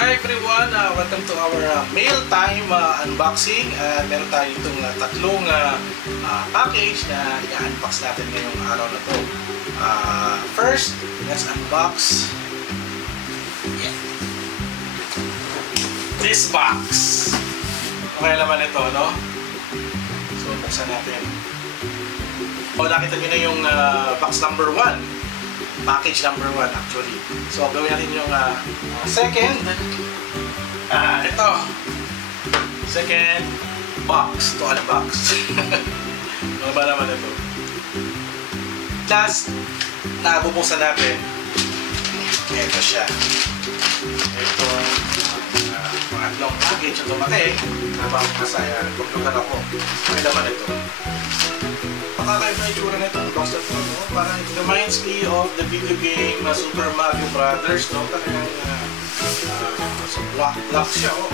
Hi everyone! Welcome to our mealtime unboxing. Meron tayo itong tatlong package na i-unbox natin ngayong araw na to. First, let's unbox this box. Okay naman ito, no? So, buksan natin. Nakita nyo na yung box number 1. Package number 1 actually. So, gawin natin yung second. Ito. Second box. To unbox. Ano ba naman ito? Last, nabubuksan natin. Ito siya. Ito pangatlong package na tumating. Habang masaya. Paglugan ako. Ano naman ito? Pakakaiba yung itsura nito ng box na ito, no? Parang it reminds me of the video game Super Mario Brothers, no? Parang so block siya, oh.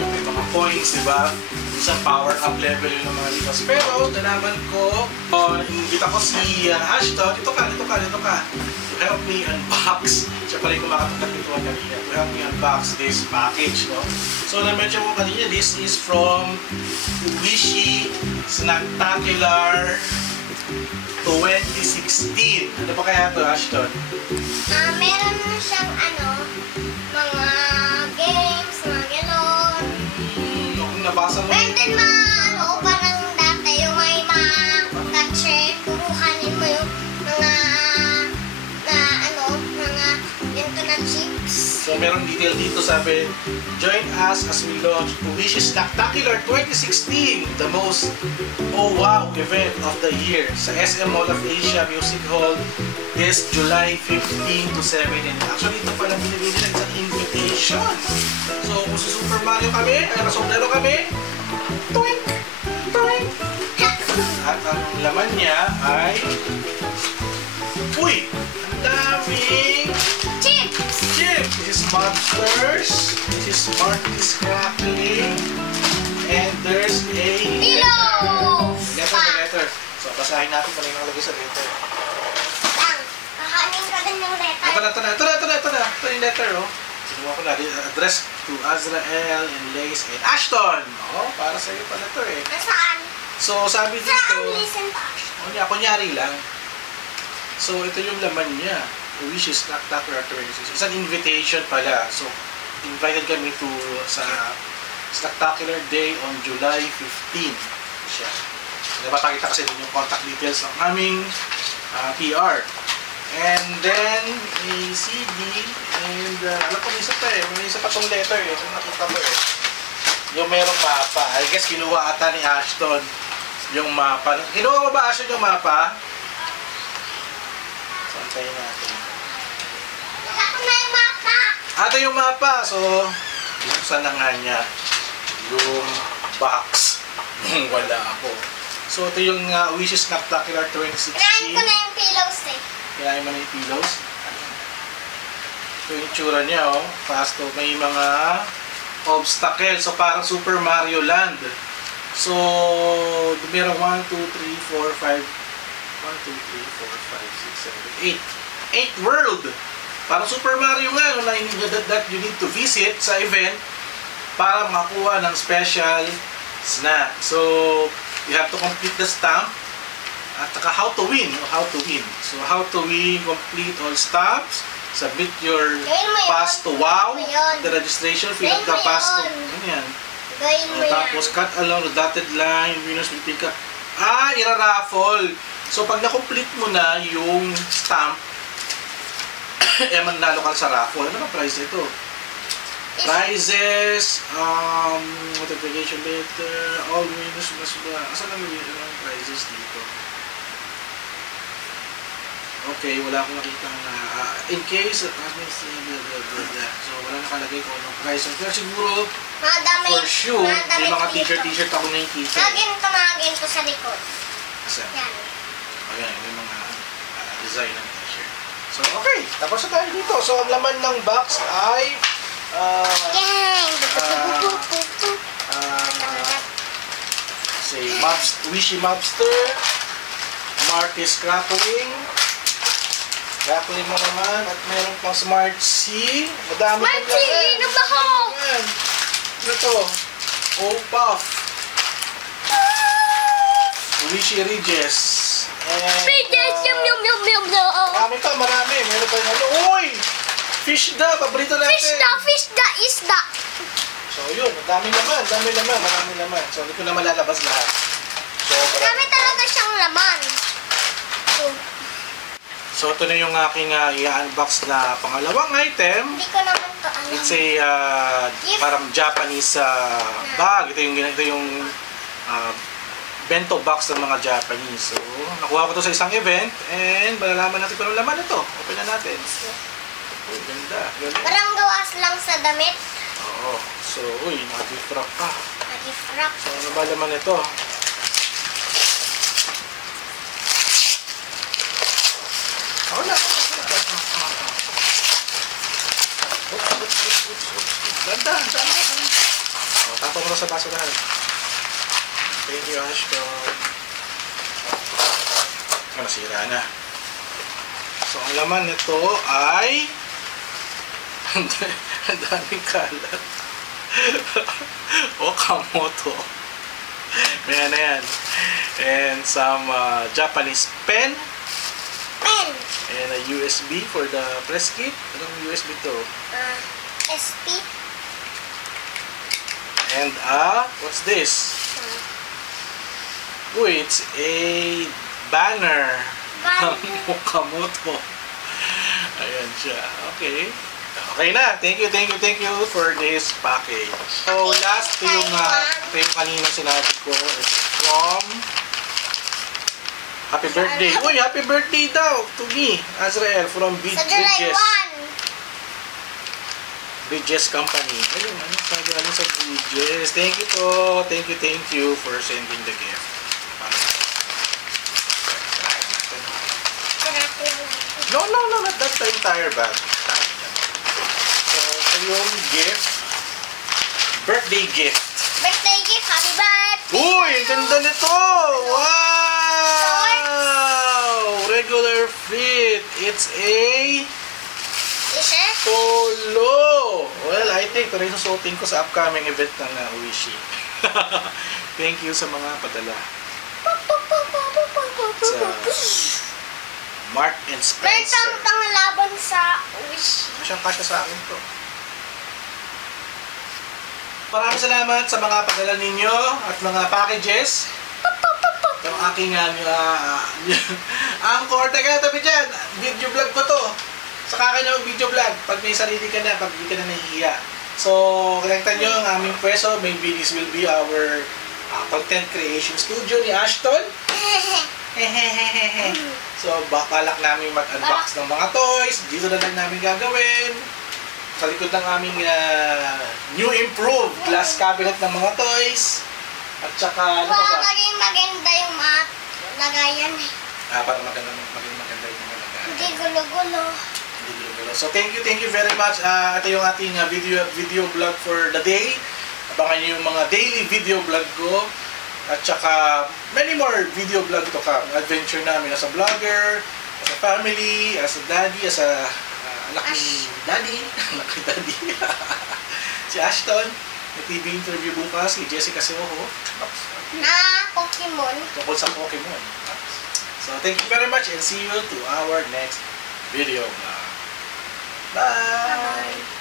Yung may mga points, diba? Isang power up level yung mga dito. Pero, nalaman ko, nakikita ko si Ashton, dito ka. To help me unbox. Siya pala yung kumakatakot nito kanina. To help me unbox this package, no? So, na-mention ko kanina, this is from Wishy Snacktacular 2016. Ano pa kaya ito, Ashton? Meron na siyang mga games, mga gano'n. Kung nabasa mo. Meron din parang dati yung may mga catcher, kukuhanin mo yung mga ganito na chips. So, meron detail dito, sabi, join us as we launch Wishy Snacktacular 2016, the most wow event of the year sa SM Mall of Asia Music Hall this July 15 to 17. Actually, ito pala binibili na isang invitation. So, kung sa Super Mario kami, kasombrero kami, twink! Twink! At ang laman niya ay uy! Ang daming chips! This is Monsters, this is Marty's Crackling, and there's a letter. So, basahin natin kung ano yung nakalagay sa letter. Kakanin ka din yung letter. Ito na. Ito yung letter, oh. Sinuha ko na. Address to Azrael and Lace and Ashton. Oh, para sa'yo pala ito eh. Nasaan? So, sabi dito. Saan listen to Ashton? Kunyari lang. So, ito yung laman niya. Wishy Snacktacular 2016. It's an invitation pala. So, invited kami to sa Snacktacular Day on July 15. Siya. Napapakita kasi din yung contact details ng aming PR. And then, a CD. And, alam ko, may isa pa tong letter eh. Kung nakita mo eh. Yung merong mapa. I guess, kinuha ata ni Ashton yung mapa. Kinuha mo ba, Ashton, yung mapa? So, antayin natin. Wala ko na yung mapa. Ito yung mapa. So, buksan na nga niya yung box. Wala ako. So, ito yung Wishy Snacktacular 2016. Kinain ko na yung pillows eh. Kinain mo na yung pillows. Ito yung itsura niya, oh. Pasto. May mga obstacle. So, parang Super Mario Land. So, meron 1, 2, 3, 4, 5. 1, 2, 3, 4, 5, 6, 7, 8. 8 world! Parang Super Mario nga, no, that you need to visit sa event para makakuha ng special snack. So, you have to complete the stamp at saka how to win. So, how to win, complete all stamps, submit your pass to WOW, the registration, fill up the pass to, tapos cut along the dotted line, winners will pick up. Ira-raffle. So, pag na-complete mo na yung stamp, manalo ka sa raffle. Ano ba prize ito? Prizes, notification letter, all winners must be, asan ang prizes dito? Okay, wala akong nakita in case, so wala nakalagay kung anong prize. Pero siguro, for sure, may mga t-shirt ako na yung kita. Tumagin ko sa likod. Asan? Yan. Ayan, may mga design ng t-shirt. So, okay, tapos na tayo dito. So, ang laman ng box ay Wishy Mobster, Marty's Crackling, Broccoli mo naman. At meron pang Smart C. Madami Smart pang C, laman. inom ako. Ayan. Ano to? O-Puff. Uwishi Ridges. And, Ridges, yum yum yum yum yum. marami pa, marami. Meron pa yung ano. Uy! Fish da, paborito natin. Fish da, isda. So yun, dami laman, marami laman. So hindi ko na malalabas lahat. So, Marami talaga siyang laman. So ito na yung aking i-unbox na pangalawang item. Hindi ko naman to alam. It's a Gift. parang Japanese bag. Ito yung bento box ng mga Japanese. So nakuha ko to sa isang event and malalaman natin kung ano laman ito. Open na natin. Oh, ganda. Galing. Parang gawas lang sa damit. Oo. So, uy, naka-gift wrap pa. Gift wrap. So ano ba laman ito? Ako na. Ganda. O, tapos mo na sa baso lahat. Thank you, Ashton. Nasira na. So, ang laman nito ay ang daming kalat. Okamoto. May ano yan. And some Japanese pen. Pen. And a USB for the press kit. Anong USB to? SP. And what's this? Uy, it's a banner. Banner. Okamoto. Ayan siya. Okay. Okay na. Thank you for this package. So, last ito yung kanina sinabi ko. It's from Happy Birthday. Uy, happy birthday daw to me, Azrael, from Sa July 1. Bridges Company. Ayun, ano sa Bridges. Thank you po. Thank you for sending the gift. No, not that the entire bag. So, ito yung gift. Birthday gift. Birthday gift. Happy birthday. Uy, ang ganda nito! Wow! Regular fit. It's a T-shirt. polo. Well, I think ito rin susuotin ko sa upcoming event ng Uwishi. Thank you sa mga padala. Mark and Spencer. Meron tang laban sa Wish. Siyang kasya sa akin to. Maraming salamat sa mga padala ninyo at mga packages. Yung aking Angkor, teka tabi dyan. Video vlog ko to. Saka ka nyo video vlog. Pag may sarili ka na, pag hindi ka na nahihiya. So, connectan nyo ang aming pweso. Maybe this will be our content creation studio ni Ashton. So, balak namin mag-unbox ng mga toys. Dito na lang namin gagawin. Sa likod ng aming new improved glass cabinet ng mga toys. At saka, ano pa ba? Maging maganda yung mga lagayan eh. Para maging maganda yung mga lagayan. Hindi gulo-gulo. Hindi gulo-gulo. So, thank you very much. Ito yung ating video vlog for the day. Abangan nyo yung mga daily video vlog ko. At saka, many more video vlog to come. Adventure namin as a vlogger, as a family, as a daddy, as a anak ni daddy. Anak ni daddy. Si Ashton. May TV interview bukas si Jessica Seoho. Na Pokemon. Tungkol sa Pokemon. So, thank you very much and see you to our next video. Bye! Bye-bye.